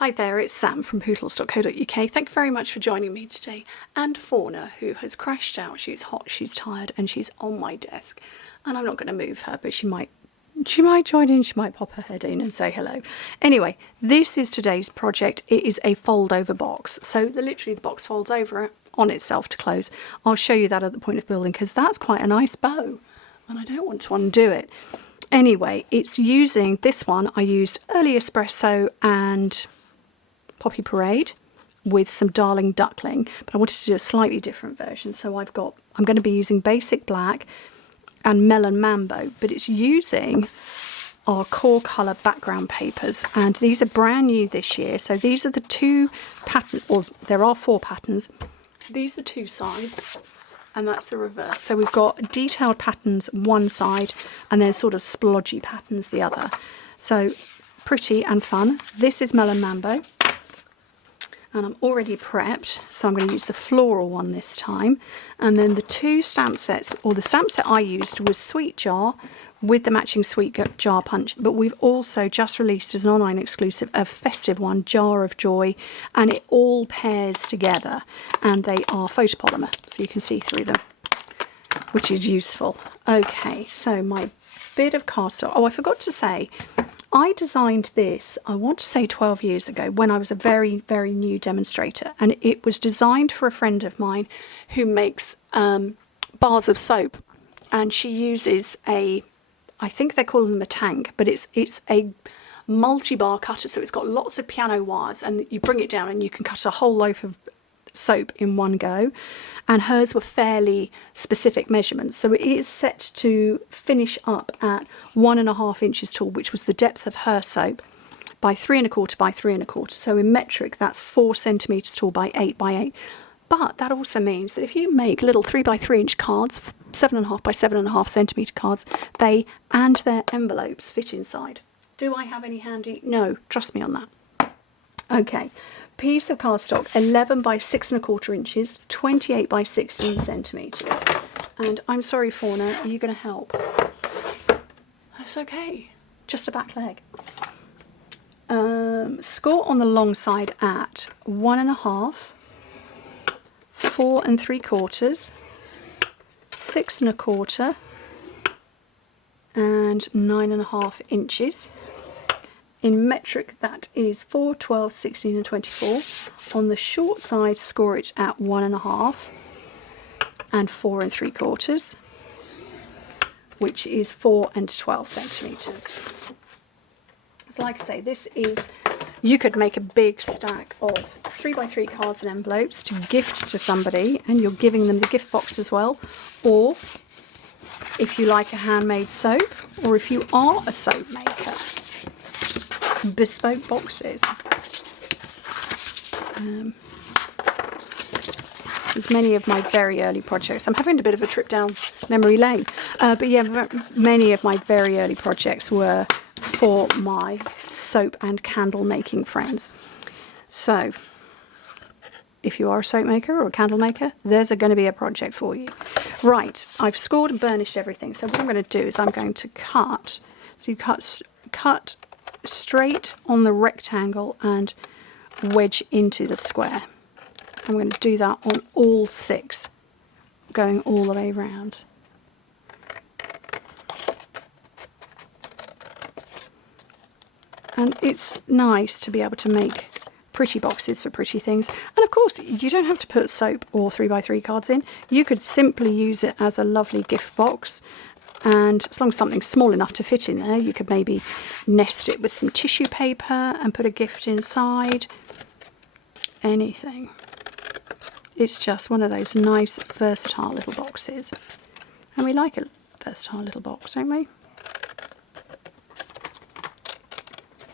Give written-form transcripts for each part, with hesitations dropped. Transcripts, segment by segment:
Hi there, it's Sam from Pootles.co.uk. Thank you very much for joining me today. And Fauna, who has crashed out. She's hot, she's tired, and she's on my desk. And I'm not going to move her, but she might join in, she might pop her head in and say hello. Anyway, this is today's project. It is a fold-over box. So literally the box folds over on itself to close. I'll show you that at the point of building because that's quite a nice bow. And I don't want to undo it. Anyway, it's using this one. I used Early Espresso and Poppy Parade with some Darling Duckling, but I wanted to do a slightly different version. So I'm going to be using Basic Black and Melon Mambo, but it's using our core colour background papers, and these are brand new this year. So these are the two patterns, or there are four patterns. These are two sides, and that's the reverse. So we've got detailed patterns one side, and then sort of splodgy patterns the other. So pretty and fun. This is Melon Mambo. And I'm already prepped, so I'm going to use the floral one this time. And then the two stamp sets, or the stamp set I used was Sweet Jar with the matching Sweet Jar punch, but we've also just released as an online exclusive a festive one, Jar of Joy, and it all pairs together, and they are photopolymer, so you can see through them, which is useful. Okay, so my bit of cardstock. Oh, I forgot to say, I designed this, I want to say 12 years ago, when I was a very, very new demonstrator, and it was designed for a friend of mine who makes bars of soap, and she uses I think they call them a tank, but it's a multi-bar cutter, so it's got lots of piano wires, and you bring it down and you can cut a whole loaf of soap in one go. And hers were fairly specific measurements, so it is set to finish up at 1.5 inches tall, which was the depth of her soap, by 3.25 by 3.25. So in metric, that's 4 centimeters tall by 8 by 8. But that also means that if you make little 3 by 3 inch cards, 7.5 by 7.5 centimeter cards, they and their envelopes fit inside. Do I have any handy? No, trust me on that. Okay. Piece of cardstock, 11 by 6.25 inches, 28 by 16 centimetres. And I'm sorry, Fauna, are you going to help? That's okay, just a back leg. Score on the long side at 1.5, 4 3/4, 6.25, and 9.5 inches. In metric, that is 4, 12, 16 and 24. On the short side, score it at 1.5 and 4 3/4, which is 4 and 12 centimetres. So like I say, this is, you could make a big stack of 3 by 3 cards and envelopes to gift to somebody, and you're giving them the gift box as well. Or if you like a handmade soap, or if you are a soap maker, bespoke boxes. There's many of my very early projects. I'm having a bit of a trip down memory lane, but yeah, many of my very early projects were for my soap and candle making friends. So if you are a soap maker or a candle maker, there's going to be a project for you. Right, I've scored and burnished everything, so what I'm going to do is I'm going to cut, so you cut straight on the rectangle and wedge into the square. I'm going to do that on all 6, going all the way around. And it's nice to be able to make pretty boxes for pretty things. And of course, you don't have to put soap or 3 by 3 cards in. You could simply use it as a lovely gift box. And as long as something's small enough to fit in there, you could maybe nest it with some tissue paper and put a gift inside. Anything. It's just one of those nice, versatile little boxes. And we like a versatile little box, don't we?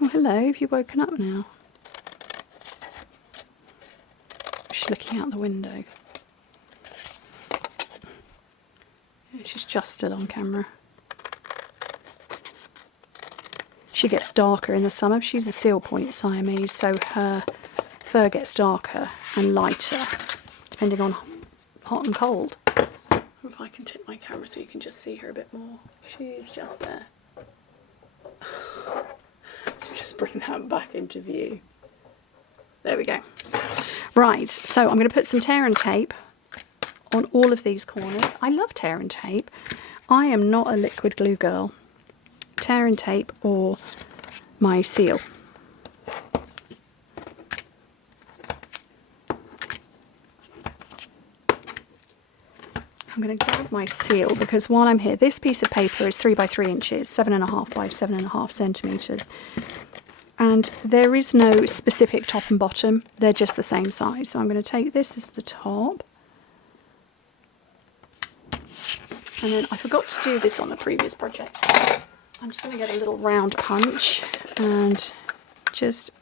Oh, hello, have you woken up now? She's looking out the window. She's just still on camera. She gets darker in the summer. She's a seal point Siamese, so her fur gets darker and lighter, depending on hot and cold. If I can tip my camera so you can just see her a bit more. She's just there. Let's just bring that back into view. There we go. Right, so I'm going to put some tear and tape on all of these corners. I love tear and tape. I am not a liquid glue girl. Tear and tape or my seal. I'm going to grab my seal because while I'm here, this piece of paper is 3 by 3 inches, 7.5 by 7.5 centimetres. And there is no specific top and bottom, they're just the same size. So I'm going to take this as the top. And then I forgot to do this on the previous project. I'm just going to get a little round punch and just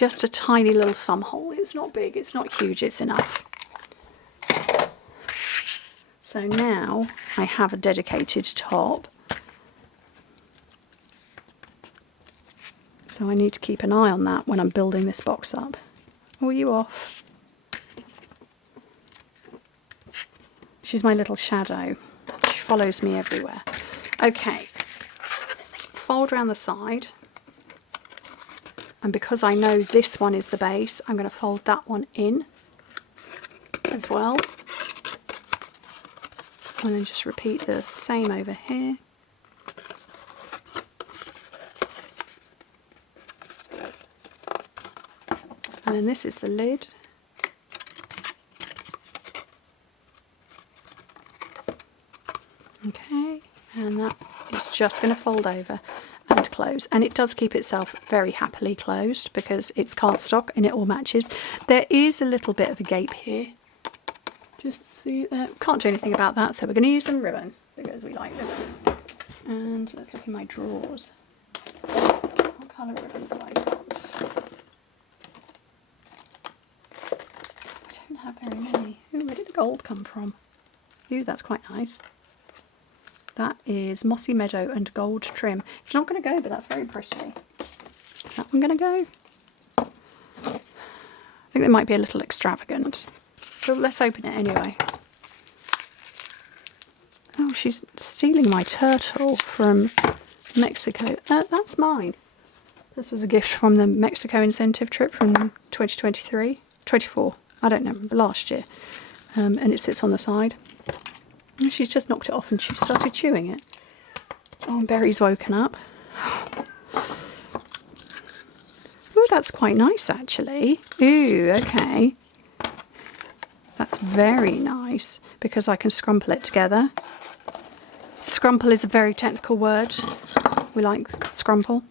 a tiny little thumb hole. It's not big, it's not huge, it's enough. So now I have a dedicated top. So I need to keep an eye on that when I'm building this box up. Oh, are you off? She's my little shadow. She follows me everywhere. Okay, fold around the side. And because I know this one is the base, I'm going to fold that one in as well. And then just repeat the same over here. And then this is the lid. Okay, and that is just going to fold over and close. And it does keep itself very happily closed because it's cardstock and it all matches. There is a little bit of a gape here. Just see there. Can't do anything about that, so we're going to use some ribbon because we like ribbon. And let's look in my drawers. What colour ribbons have I got? I don't have very many. Ooh, where did the gold come from? Ooh, that's quite nice. That is Mossy Meadow and Gold Trim. It's not going to go, but that's very pretty. Is that one going to go? I think they might be a little extravagant. But let's open it anyway. Oh, she's stealing my turtle from Mexico. That's mine. This was a gift from the Mexico incentive trip from 2023. 24. I don't know, last year. And it sits on the side. And she's just knocked it off and she started chewing it. Oh, and Berry's woken up. Oh, that's quite nice actually. Ooh, okay. That's very nice because I can scrumple it together. Scrumple is a very technical word. We like scrumple.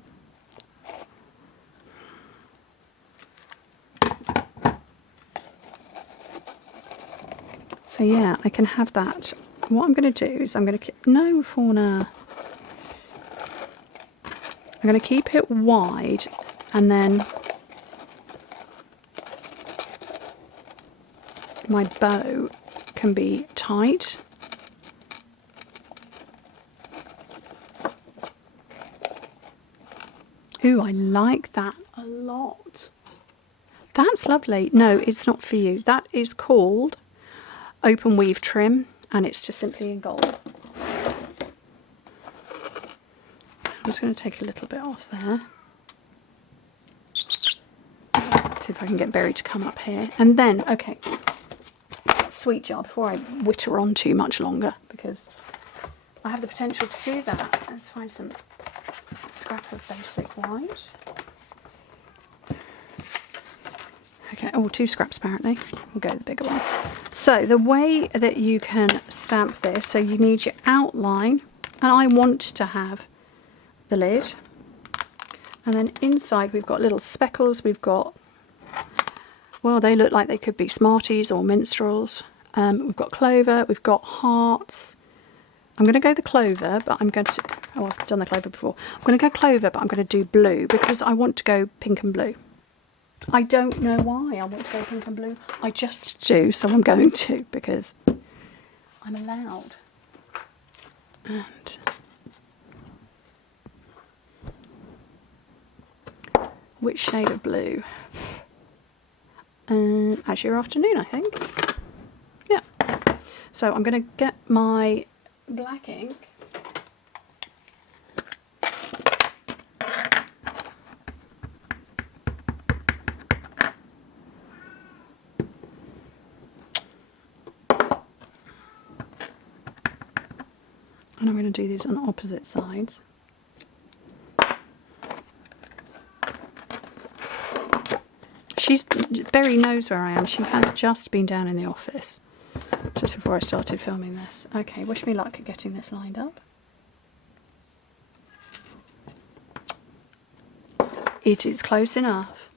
So yeah, I can have that. What I'm going to do is I'm going to... No, Fauna. I'm going to keep it wide and then my bow can be tight. Ooh, I like that a lot. That's lovely. No, it's not for you. That is called Open Weave Trim and it's just simply in gold. I'm just going to take a little bit off there. See if I can get Berry to come up here. And then, okay, sweet jar before I witter on too much longer because I have the potential to do that. Let's find some scrap of basic white. Okay, oh, 2 scraps apparently. We'll go with the bigger one. So the way that you can stamp this, so you need your outline, and I want to have the lid. And then inside we've got little speckles, we've got, well, they look like they could be Smarties or Minstrels. We've got clover, we've got hearts. I'm going to go the clover, but I'm going to, oh, I've done the clover before. I'm going to go clover, but I'm going to do blue because I want to go pink and blue. I don't know why I want to go pink and blue. I just do, so I'm going to because I'm allowed. And which shade of blue? Azure Afternoon, I think. Yeah. So I'm going to get my black ink. And I'm going to do these on opposite sides. Berry knows where I am. She has just been down in the office just before I started filming this. Okay, wish me luck at getting this lined up. It is close enough.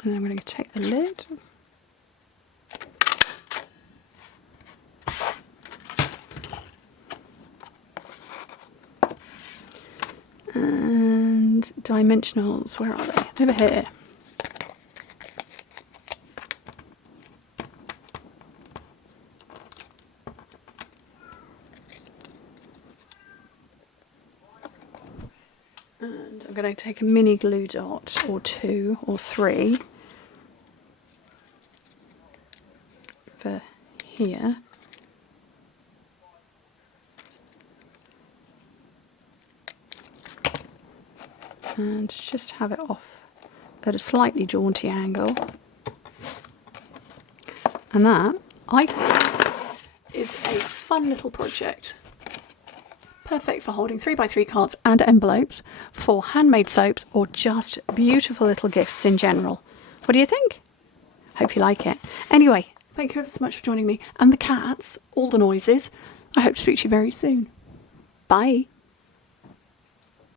And then I'm going to take the lid. And dimensionals, where are they? Over here. And I'm going to take a mini glue dot, or 2 or 3, for here. And just have it off at a slightly jaunty angle. And that, I think, is a fun little project. Perfect for holding 3x3 cards and envelopes, for handmade soaps, or just beautiful little gifts in general. What do you think? Hope you like it. Anyway, thank you ever so much for joining me. And the cats, all the noises. I hope to speak to you very soon. Bye.